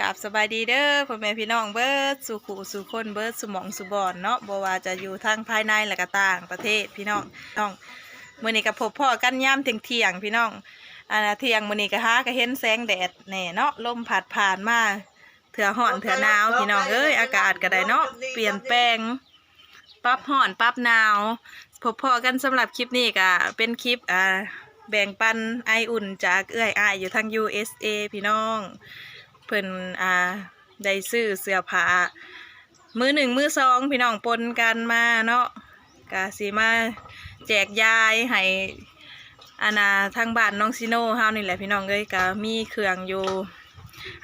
กับสบายดีเด้อพ่อแม่พี่น้องเบิดสู่ขู่สู่คนเบิดสู่หมองสู่บอนเนาะบ่ว่าจะอยู่ทางภายในและก็ต่างประเทศพี่น้องมื้อนี้ก็พบพ่อกันยามเที่ยงพี่น้องเที่ยงมื้อนี้ก็หาก็เห็นแสงแดดแน่เนาะลมพัดผ่านมาเถื่อร้อนเถื่อหนาวพี่น้องเอ้ยอากาศก็ได้เนาะเปลี่ยนแปลงปรับร้อนปรับหนาวพบพ่อกันสำหรับคลิปนี้ก็เป็นคลิปแบ่งปันไออุ่นจากเอื้อยอ้ายอยู่ทาง USA พี่น้องเพิ่นได้ซื้อเสื้อผ้ามือหนึ่งมือสองพี่น้องปนกันมาเนาะกะสีมาแจกยายให้ทางบ้านน้องซิโน่เฮานี่แหละพี่น้องเอ้ยกะมีเครื่องอยู่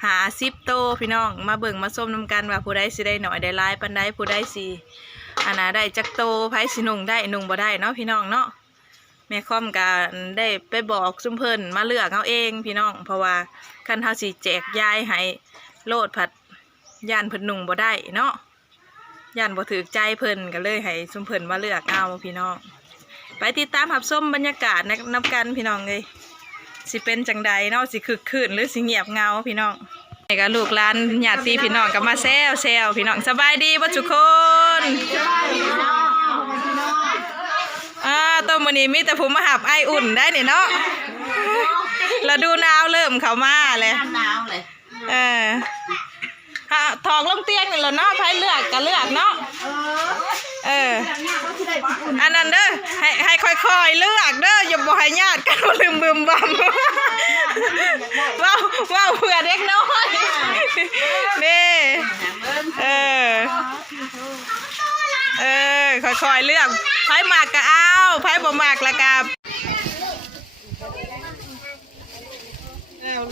50 โตพี่น้องมาเบิ่งมาส้มน้ำกันว่าผู้ใดสิได้หน่อยได้หลายปานใดผู้ใดสิได้จักโตไผสินุ่งได้นุ่งบ่ได้เนาะพี่น้องเนาะแม่ค่อมก็ได้ไปบอกซุ่มเพิ่นมาเลือกเอาเองพี่น้องเพราะว่าคันเฮาสิแจกยายให้โลดผัดย่านเพิ่นนุ่งบ่ได้เนาะย่านบ่ถูกใจเพิ่นก็เลยให้ซุ่มเพิ่นมาเลือกเอาพี่น้องไปติดตามรับชมบรรยากาศนำกันพี่น้องเลยสิเป็นจังใดเนาะสิคึกคืนหรือสิเงียบเงาพี่น้องนี่ก็ลูกหลานญาติพี่น้องก็มาแซวพี่น้องสบายดีบ่ทุกคนตัวมื้อนี้มีแต่ผู้มาหับไออุ่นได้นี่เนาะแล้วดูหนาวเริ่มเข้ามาเลยถอกลงเตียงนี่แหละเนาะไผเลือกก็เลือกเนาะอันนั้นเด้อให้ค่อยๆเลือกเด้ออย่าบ่ให้ญาติกันลืมบึมบัมว้าวเผื่อเด็กน้อยนี่ค่อยๆเลือกไผมากก็เอาไผบ่มากละกับ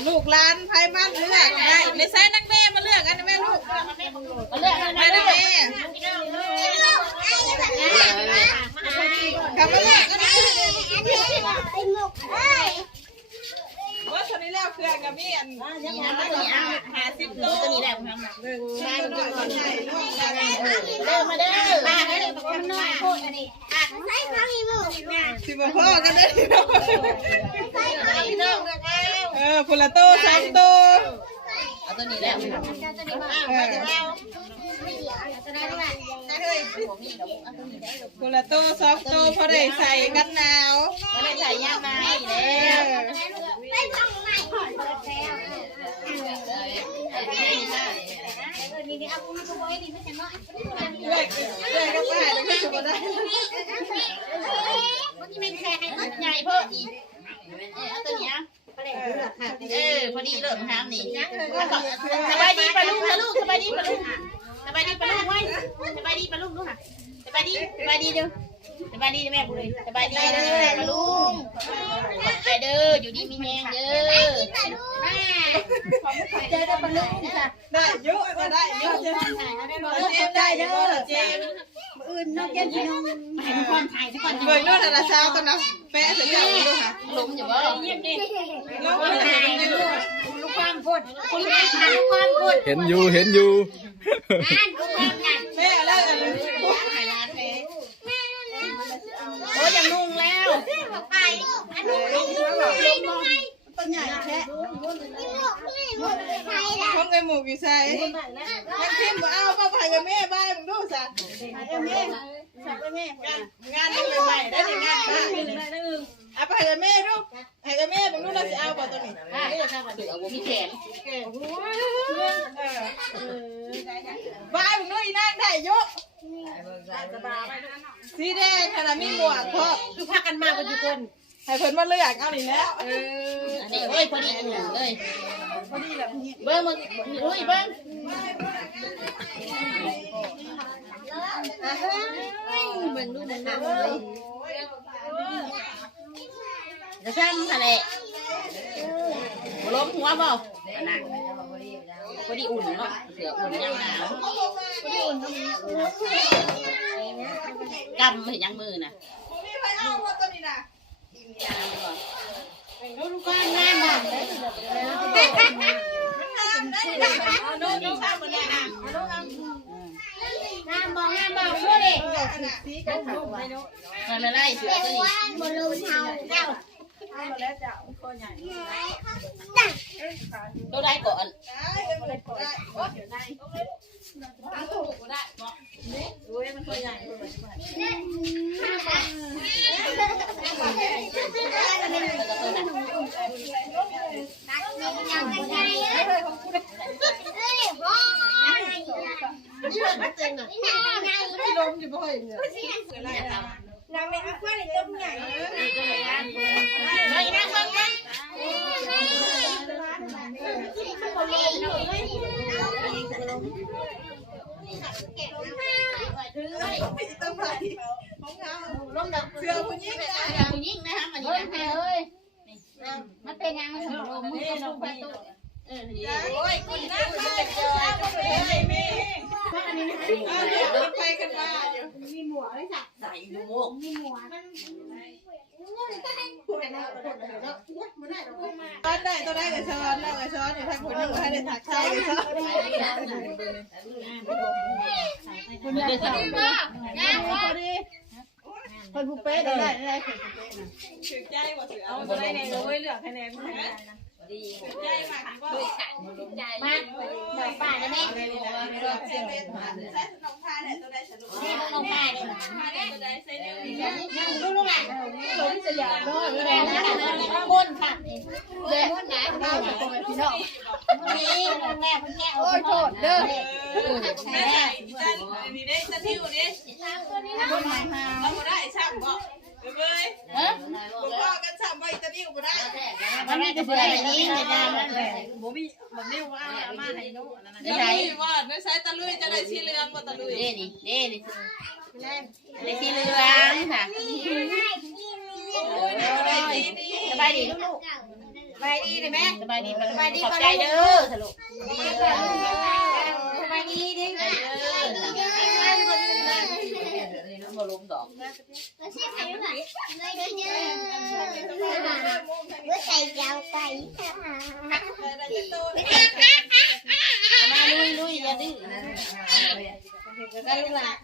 ลูกหลานไผมันเลือกได้ไม่ใช่นักแม่มาเลือกอันนี้แม่ลูกมาเลือกอันนี้แม่กลับมาเลือกอันนี้ว่าตอนนี้แล้วเครื่องกับมีอัน50 โลตัวนี้แหละคุณทำเริ่มมาเด้อมาให้เลยบอกว่าน้อยโคตรอันนี้ใส่ข้าวอีหมูสิบ่พอกันเด้อใส่ข้าวอีหมูพุละโต3 โตเอาตัวนี้แหละพุละโต2 โตพอได้ใส่กันหนาวพอได้ใส่ย่างไม้แล้วนี่เอาคุณตัวนี้ไม่ใช่เนาะเลยก็ได้เลยก็จะได้วันนี้ไม่แค่ให้ต้นใหญ่เพิ่มอีกเอาตัวนี้พอดีเลิกน้ำนี่สบายดีปลาลูกสบายดีปลาลูกสบายดีปลาลูกไว้สบายดีปลาลูกลูกค่ะสบายดีเด้อสบายดีแม่บุญสบายดีเด้อปลาลูกใจเด้ออยู่ดีมีแหงเด้อเจอได้ปลาลูกค่ะได้เยอะได้เยอะได้เยอะเจอื่นนอกเย็นพี่น้องให้ทุกคนถ่ายทุกคนเบิกด้วยนะเช้าตอนนั้นแป๊ะเสร็จแล้วดูค่ะลมอยู่บ่เยี่ยมดิลมถ่ายลูกความพูดคุณแม่ถ่ายลูกความพูดเห็นอยู่แม่อะไรโอ้ยังนุ่งแล้วต้นใหญ่แค่ห้องไอหมูกี่ไซยังพิมพ์เอาป้าไผ่กับแม่บ้านมึงดูสัตว์งานนี่ใหม่ได้งานบ้านเอาไปกับแม่ลูกให้กับแม่มึงดูเราจะเอาป่ะตัวนี้เอามีแขนบ้านมึงดูอีนั่งได้เยอะสีแดงขนาดมีหมวกเพราะคือพากันมาเป็นคนให้เพิ่นมาเลือกเอานี่แล้วอันนี้พอดีเลยพอดีแบบนี้เบิ้งมึงอุ้ยเบิ้งเบิ้งดูนะเลยจะช่างอะไรล้มหัวเปล่าพอดีอุ่นเนาะเสืออุ่นยังหนาวกำเห็นยังมือน่ะลูกก้อนงานบ้านเลยงานบอกช่วยดิมันไม่ไล่เสือตัวนี้ ตัวได้ก่อนน้ำไม่อักว่าเลยต้มใหญ่เสือผู้หญิงนะคะมันเลยมันเป็นยังไงมึงต้องไปตู้โอ้ยคุณน้าไปกันมามีหมวกเลยจ้ะใส่หมวกมีหมวกตอนได้ตัวได้กับช้อนแล้วกับช้อนอยู่ทางคนนึงให้ได้ถักใช่กับช้อนคุณอยากใส่คนผู้เป๊ะได้ถือใจว่าถือเอาตัวได้ในเลยเลือกคะแนนไม่ได้นะถือใจมากว่ามาป้าได้ไหมเสียเป็นใช้น้องพาเนี่ยตัวได้ฉันน้องพาเนี่ยตัวได้ใช้เนี่ยลูกหลานหลงสยามน้อยเลยนะคนค่ะเด็กคนไหนเราเป็นพี่น้องนี่แม่คุณแม่โอ้ยโทษเด้อแม่นี่ได้ตะทิวนี่เราได้ช่างบอกเบ้ยบอกกันช่างไปตะทิวก็ได้มันไม่จะเบื่ออย่างนี้ในนามมันเลยผมมีมันเรียกว่ามาไหนนู้นนะไหนว่าไม่ใช่ตะลุยจะได้ชีเรืองว่าตะลุยนี่ได้ชีเรืองค่ะสบายดีลูกสบายดีเลยแม่สบายดีขอบใจเด้อสรุปสบายดีดิมาล้มดอกใส่ยาวไก่มาลุยอย่าดื้อได้ลูกหลาน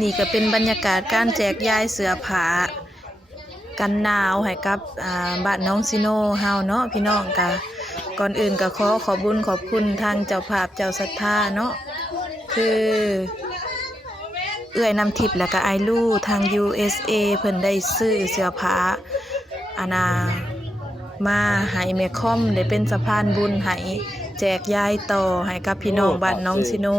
นี่ก็เป็นบรรยากาศการแจกย้ายเสื้อผ้ากันหนาวให้กับบ้านน้องซิโน่เฮาเนาะพี่น้องกะก่อนอื่นก็ขอบุญขอบคุณทางเจ้าภาพเจ้าศรัทธาเนาะคือเอื้อยนำทิพย์และก็ไอลู่ทาง USA เพิ่นได้ซื้อเสื้อผ้ามาให้แม่ค่อมได้เป็นสะพานบุญให้แจกย้ายต่อให้กับพี่น้องบ้านน้องซิโน่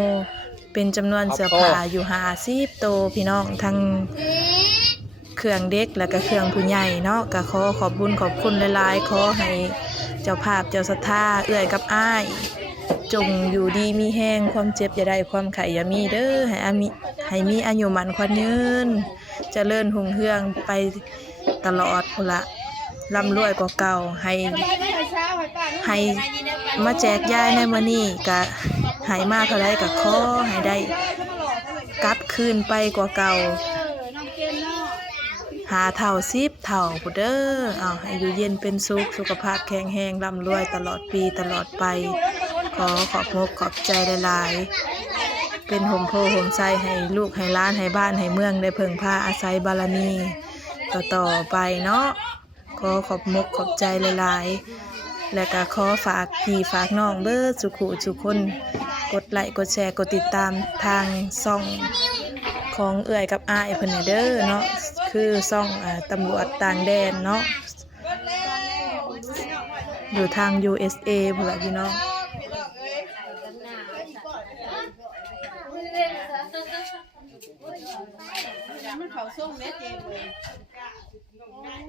เป็นจำนวนเสื้อผ้าอยู่50 โตพี่น้องทั้งเครื่องเด็กและก็เครื่องผู้ใหญ่เนาะก็ขอบบุญขอบคุณหลายๆขอให้เจ้าภาพเจ้าศรัทธาเอื้อยกับอ้ายจงอยู่ดีมีแห้งความเจ็บอย่าได้ความไข้อย่ามีเด้อให้มีอายุมั่นขวัญยืนเจริญรุ่งเรืองไปตลอดพุ่นละร่ำรวยกว่าเก่าให้มาแจกย้ายในมื้อนี้ก็ให้มาเท่าใดก็ขอให้ได้กลับคืนไปกว่าเก่า5 เท่า10 เท่าพุเด้อให้อยู่เย็นเป็นสุขสุขภาพแข็งแรงร่ำรวยตลอดปีตลอดไปขอบใจหลายๆเป็นห่มโพห่มไส้ให้ลูกให้หลานให้บ้านให้เมืองได้เพิ่งพาอาศัยบารมีต่อไปเนาะขอบใจหลายๆและก็ขอฝากพี่ฝากน้องเบิดสุขุสุคนกดไลค์กดแชร์กดติดตามทางช่องของเอื้อยกับอ้ายเพิ่นเด้อเนาะคือช่องตำรวจต่างแดนเนาะอยู่ทาง USA พุ่นล่ะพี่น้องมันเขาส่งแม่เจมเลย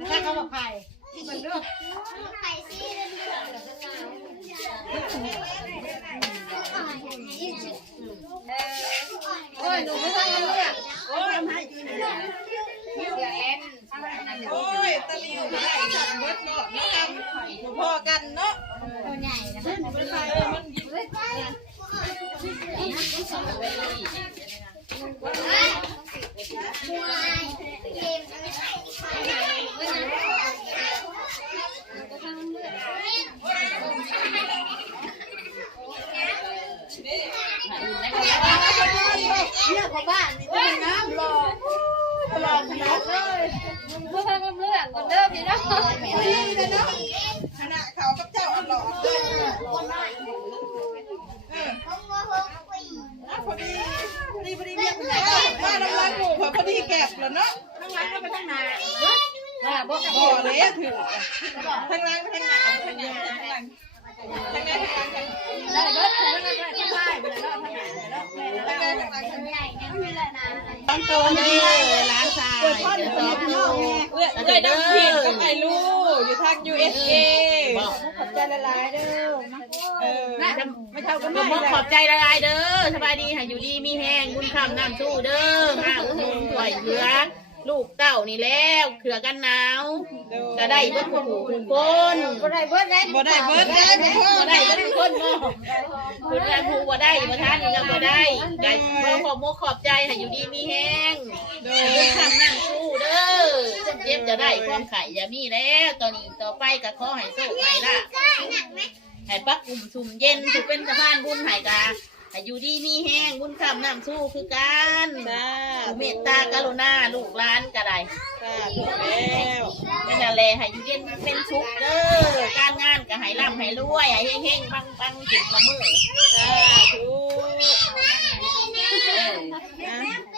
ถ้าเขาบอกใครมันด้วยใครสิโอ้ยหนูไม่ใช่เลยโอ้ยทำให้ยืนโอ้ยตะลิวได้จับมดเนาะน้องทำพอกันเนาะตัวใหญ่นะมันใครมันยิ้มเลย เนี่ยของบ้านนี่เป็นน้ำรอขนาดเลยเพื่อนเรื่องคนเดิมนี่นะดีเลยเนาะขณะเขากับเจ้าอันหล่อเลยพอดีเรียกไหนว่าน้ำมันหมูพอดีแก็บแล้วเนาะทั้งร้านก็ไปทั้งนาบ่เลยถือทั้งร้านทั้งนาทั้งนาทั้งร้านทั้งนาทั้งร้านได้เบิดทั้งร้านทั้งร้านไปแล้วทั้งนาแล้วทั้งนาทั้งร้านทั้งใหญ่ยังมีเลยนะตอนโตนี่ร้านชายเลยดังผิดกับไอ้ลูกอยู่ทาง USA ขอบใจละลายเด้อน่าจะไม่เท่ากันไม่ขอบใจละลายเด้อสบายดีค่ะอยู่ดีมีแห้งบุญคำน้ำสู้เด้อมาอุ้มถวยเหลือลูกเต้านี่แล้วเขือกันหนาวก็ได้เบิดผู้ผู้คนบ่ได้เบิดได้บ่ได้เบิดได้บ่ได้เบิดทุกคนเนาะคุณแม่ผู้บ่ได้บ่ทันก็บ่ได้ได้ขอบขอบใจค่ะอยู่ดีมีแห้งบุญคำน้ำสู้เด้อเจ็บจะได้ความไข่อย่ามีแล้วตอนนี้ต่อไปก็ขอให้โชคให้ลาภให้ปักกลุ่มสุ่มเย็นถูกเป็นสะพานบุญให้กาให้อยู่ดีมีแห้งบุญคำน้ำสู้คือกันเมตตากรุณาลูกหลานก็ได้ถูกแล้วนั่นแหละให้อยู่เย็นเป็นสุขเด้อการงานก็ให้ร่ำให้รวยให้เฮงๆปังๆถึงละมือถูก